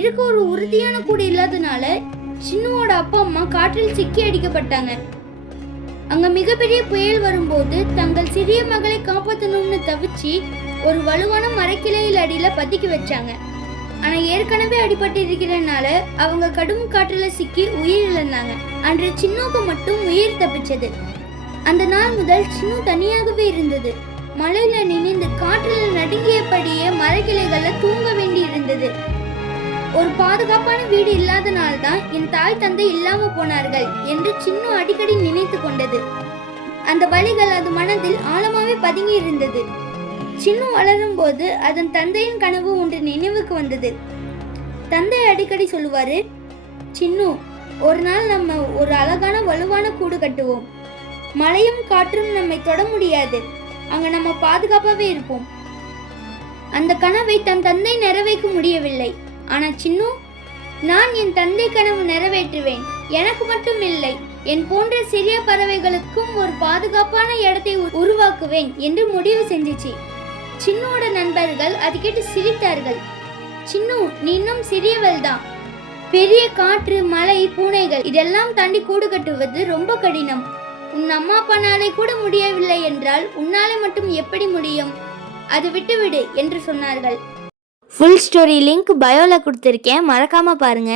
இருக்க ஒரு உறுதியான கூடு இல்லாதனால சின்னுவோட அப்பா அம்மா காற்றில் சிக்கி அடிக்கப்பட்டாங்க. அங்க மிகப்பெரிய புயல் வரும்போது தங்கள் சிறிய மகளை காப்பாற்றணும்னு தவிச்சு ஒரு வலுவான மரக்கிளையில் அடியில பதுக்கி வச்சாங்க. ஆனா ஏற்கனவே அடிபட்டு இருக்கிறதுனால அவங்க கடும் காற்றுல சிக்கி உயிரிழந்தாங்க. அன்று சின்னுக்கு மட்டும் உயிர் தப்பிச்சது. அந்த நாள் முதல் சின்னு தனியாகவே இருந்தது. மழையில நினைந்து காற்றுல நடுங்கியபடியே மரக்கிளைகள்ல தூங்க வேண்டி இருந்தது. ஒரு பாதுகாப்பான வீடு இல்லாதனால்தான் என் தாய் தந்தை இல்லாம போனார்கள் என்று சின்னு அடிக்கடி நினைத்து கொண்டது. அந்த வழிகள் அது மனதில் ஆழமாவே பதுங்கி இருந்தது. சின்னு வளரும் போது அதன் தந்தையின் கனவு ஒன்று நினைவுக்கு வந்தது. தந்தை அடிக்கடி சொல்லுவாரு, சின்னு, ஒரு நாள் நம்ம ஒரு அழகான வலுவான கூடு கட்டுவோம். மழையும் காற்றும் நம்மை தொட முடியாது. அங்க நம்ம பாதுகாப்பாவே இருப்போம். அந்த கனவை தன் தந்தை நிறைவேற்ற முடியவில்லை. ஆனா சின்னு, நான் என் தந்தை கனவு நிறைவேற்றுவேன். எனக்கு மட்டும் இல்லை, என் போன்ற சிறிய பறவைகளுக்கும் ஒரு பாதுகாப்பான இடத்தை உருவாக்குவேன் என்று முடிவு செஞ்சிச்சு. சின்னோட நண்பர்கள் அது கேட்டு சிரித்தார்கள். சின்னு, நீ இன்னும் சிறியவள் தான். பெரிய காற்று, மழை, பூனைகள் இதெல்லாம் தாண்டி கூடு கட்டுவது ரொம்ப கடினம். உன் அம்மா அப்பானாலே கூட முடியவில்லை என்றால் உன்னாலே மட்டும் எப்படி முடியும்? அது விட்டுவிடு என்று சொன்னார்கள். ஃபுல் ஸ்டோரி லிங்க் பயோல கொடுத்துருக்கேன், மறக்காம பாருங்க.